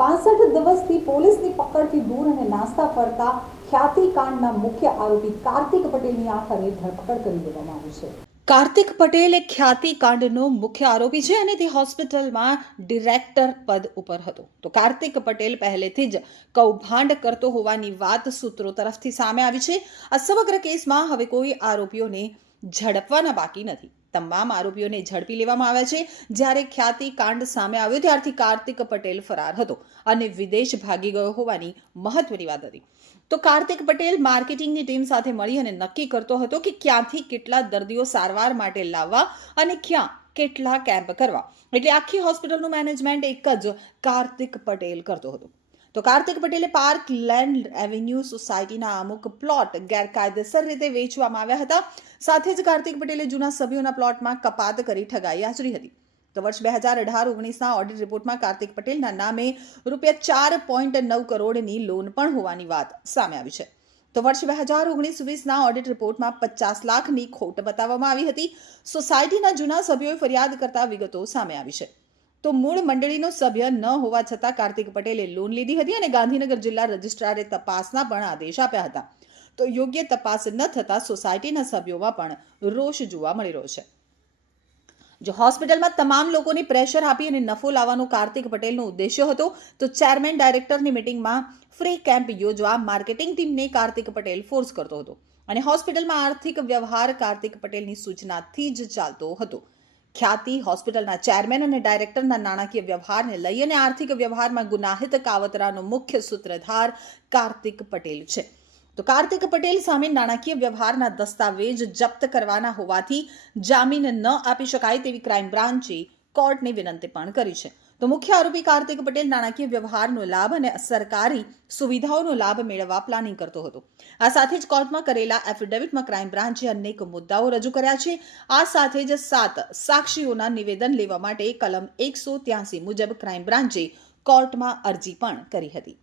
પાસઠ દિવસથી પોલીસની પકડથી દૂર અને નાસ્તા ફરતા ખ્યાતિકાંડના મુખ્ય આરોપી કાર્તિક પટેલની આખરે ધરપકડ કરી દેવામાં આવી છે. કાર્તિક પટેલ એ ખ્યાતિકાંડનો મુખ્ય આરોપી છે અને તે હોસ્પિટલમાં ડિરેક્ટર પદ ઉપર હતો. તો કાર્તિક પટેલ પહેલેથી જ કૌભાંડ કરતો હોવાની વાત સૂત્રો તરફથી સામે આવી છે. આ સમગ્ર કેસમાં હવે કોઈ આરોપીઓને ઝડપવાના બાકી નથી. તમામ આરોપીઓને ઝડપી લેવામાં આવ્યા છે. જ્યારે ખ્યાતિ કાંડ સામે આવ્યો ત્યારથી કાર્તિક પટેલ ફરાર હતો અને વિદેશ ભાગી ગયો હોવાની મહત્વની વાત હતી. તો કાર્તિક પટેલ માર્કેટિંગની ટીમ સાથે મળી અને નક્કી કરતો હતો કે ક્યાંથી કેટલા દર્દીઓ સારવાર માટે લાવવા અને ક્યાં કેટલા કેમ્પ કરવા. એટલે આખી હોસ્પિટલનું મેનેજમેન્ટ એક જ કાર્તિક પટેલ કરતો હતો. તો કાર્તિક પટેલે પાર્ક લેન્ડ એવન્યુ સોસાયટીના અમુક પ્લોટ ગેરકાયદેસર રીતે વેચવામાં આવ્યા હતા. સાથે જ કાર્તિક પટેલે જૂના સભ્યોના પ્લોટમાં કપાત કરી ઠગાઈ આચરી હતી. તો વર્ષ બે હજાર અઢાર ઓગણીસના ઓડિટ રિપોર્ટમાં કાર્તિક પટેલના નામે રૂપિયા ચાર પોઈન્ટ નવ કરોડની લોન પણ હોવાની વાત સામે આવી છે. તો વર્ષ બે હજાર ઓગણીસ વીસના ઓડિટ રિપોર્ટમાં પચાસ લાખની ખોટ બતાવવામાં આવી હતી. સોસાયટીના જૂના સભ્યોએ ફરિયાદ કરતા વિગતો સામે આવી છે. તો મૂળ મંડળીનો સભ્ય ન હોવા છતાં કાર્તિક પટેલે લોન લીધી હતી અને ગાંધીનગર જિલ્લા રજિસ્ટ્રારે તપાસના પણ આદેશ આપ્યા હતા. તો યોગ્ય તપાસ ન થતાં સોસાયટીના સભ્યોમાં પણ રોષ જોવા મળી રહ્યો છે. જો હોસ્પિટલમાં તમામ લોકોને પ્રેશર આપી અને નફો લાવવાનો કાર્તિક પટેલનો ઉદ્દેશ્ય હતો, તો ચેરમેન ડાયરેક્ટરની મિટિંગમાં ફ્રી કેમ્પ યોજવા માર્કેટિંગ ટીમને કાર્તિક પટેલ ફોર્સ કરતો હતો. અને હોસ્પિટલમાં આર્થિક વ્યવહાર કાર્તિક પટેલની સૂચનાથી જ ચાલતો હતો. ખ્યાતિ હોસ્પિટલના ચેરમેન અને ડાયરેક્ટરના નાણાકીય વ્યવહારને લઈ અને આર્થિક વ્યવહારમાં ગુનાહિત કાવતરાનો મુખ્ય સૂત્રધાર કાર્તિક પટેલ છે. તો કાર્તિક પટેલ સામે નાણાકીય વ્યવહારના દસ્તાવેજ જપ્ત કરવાના હોવાથી જામીન ન આપી શકાય તેવી ક્રાઇમ બ્રાન્ચે કોર્ટને વિનંતી પણ કરી છે. તો મુખ્ય આરોપી કાર્તિક પટેલ નાણાકીય વ્યવહારનો લાભ અને સરકારી સુવિધાઓનો લાભ મેળવવા પ્લાનિંગ કરતો હતો. આ સાથે જ કોર્ટમાં કરેલા એફિડેવિટમાં ક્રાઇમ બ્રાન્ચે અનેક મુદ્દાઓ રજૂ કર્યા છે. આ સાથે જ સાત સાક્ષીઓના નિવેદન લેવા માટે કલમ એકસો ત્યાસી મુજબ ક્રાઇમ બ્રાન્ચે કોર્ટમાં અરજી પણ કરી હતી.